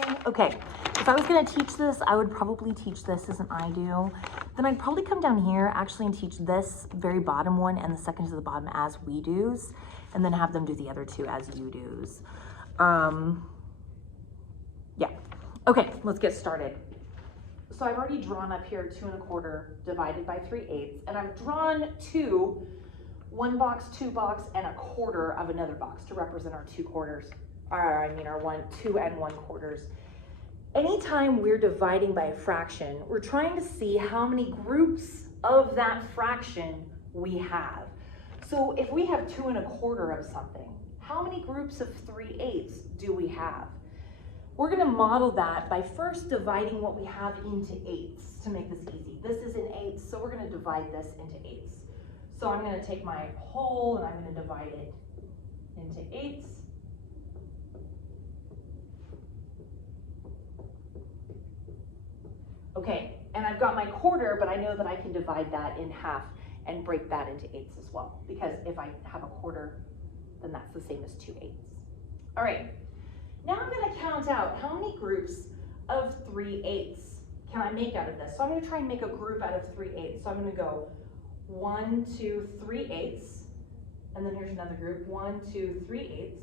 fine. Okay, if I was gonna teach this, I would probably teach this as an I do. Then I'd probably come down here actually and teach this very bottom one and the second to the bottom as we do's, and then have them do the other two as you do's. Yeah, okay, let's get started. So I've already drawn up here 2 1/4 divided by 3/8, and I've drawn two, 1 box, 2 box, and 1/4 of another box to represent our 2 quarters. Our 2 and 1/4. Anytime we're dividing by a fraction, we're trying to see how many groups of that fraction we have. So if we have 2 1/4 of something, how many groups of 3/8 do we have? We're gonna model that by first dividing what we have into 8s to make this easy. This is in 8s, so we're gonna divide this into 8s. So I'm gonna take my whole and I'm gonna divide it into 8s. Okay, and I've got my quarter, but I know that I can divide that in half and break that into 8s as well, because if I have a quarter, then that's the same as 2 8s. All right, now I'm gonna count out how many groups of 3/8 can I make out of this. So I'm gonna try and make a group out of 3/8. So I'm gonna go 1 2 3/8, and then here's another group, 1 2 3/8,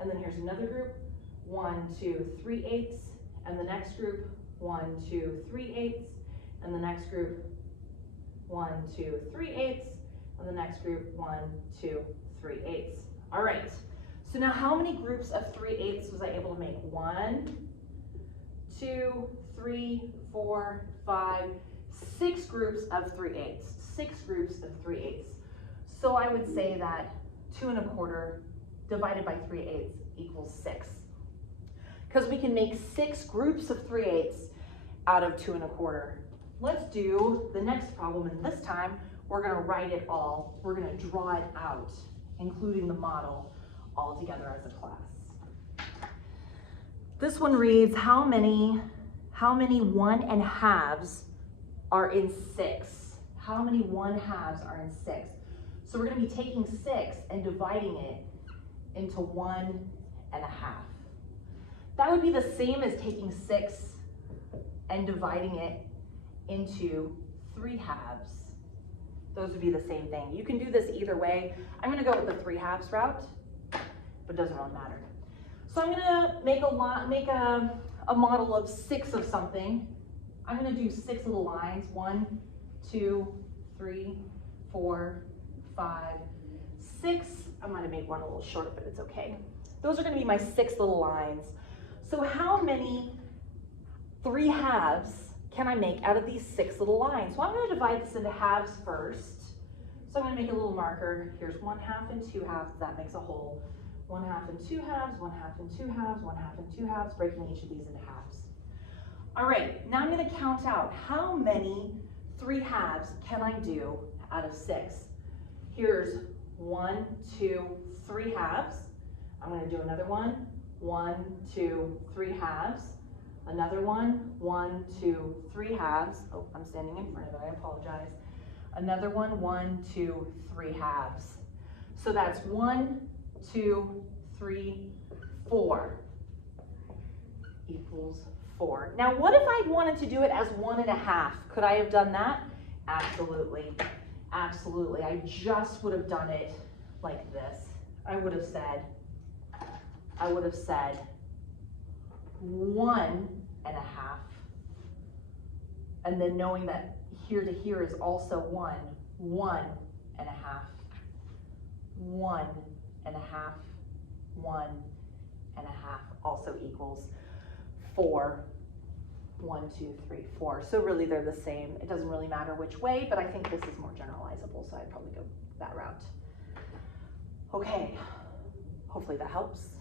and then here's another group, 1 2 3/8, and the next group, 1 2 3/8, and the next group, 1 2 3/8, and the next group, 1 2 3/8. All right, so now how many groups of 3/8 was I able to make? 1 2 3 4 5 6 groups of 3/8. 6 groups of 3/8. So I would say that 2 1/4 divided by 3/8 equals 6. Because we can make 6 groups of 3/8 out of 2 1/4. Let's do the next problem, and this time we're gonna write it all. We're gonna draw it out, including the model, all together as a class. This one reads, how many 1 1/2 are in 6? How many 1/2 are in 6? So we're gonna be taking 6 and dividing it into 1 1/2. That would be the same as taking 6 and dividing it into 3/2. Those would be the same thing. You can do this either way. I'm gonna go with the 3/2 route, but it doesn't really matter. So I'm gonna make a model of 6 of something. I'm gonna do 6 little lines, 1 2 3 4 5 6. I might have made one a little shorter, but it's okay. Those are gonna be my 6 little lines. So how many 3/2 can I make out of these 6 little lines? Well, I'm gonna divide this into halves first. So I'm gonna make a little marker. Here's 1/2 and 2/2, that makes a whole. 1/2 and 2/2, 1/2 and 2/2, 1/2 and 2/2, breaking each of these into halves. All right, now I'm gonna count out how many 3/2 can I do out of 6. Here's 1 2 3/2. I'm gonna do another one, 1 2 3/2. Another one, 1 2 3/2. Oh, I'm standing in front of it, I apologize. Another one, 1 2 3/2. So that's 1 2 3 4 equals 4. Now, what if I wanted to do it as 1 1/2? Could I have done that? Absolutely, absolutely. I just would have done it like this. I would have said 1 1/2, and then knowing that here to here is also 1 1 1/2, 1 1/2, 1 1/2 also equals 4. 1 2 3 4. So really they're the same. It doesn't really matter which way, but I think this is more generalizable, so I'd probably go that route. Okay, hopefully that helps.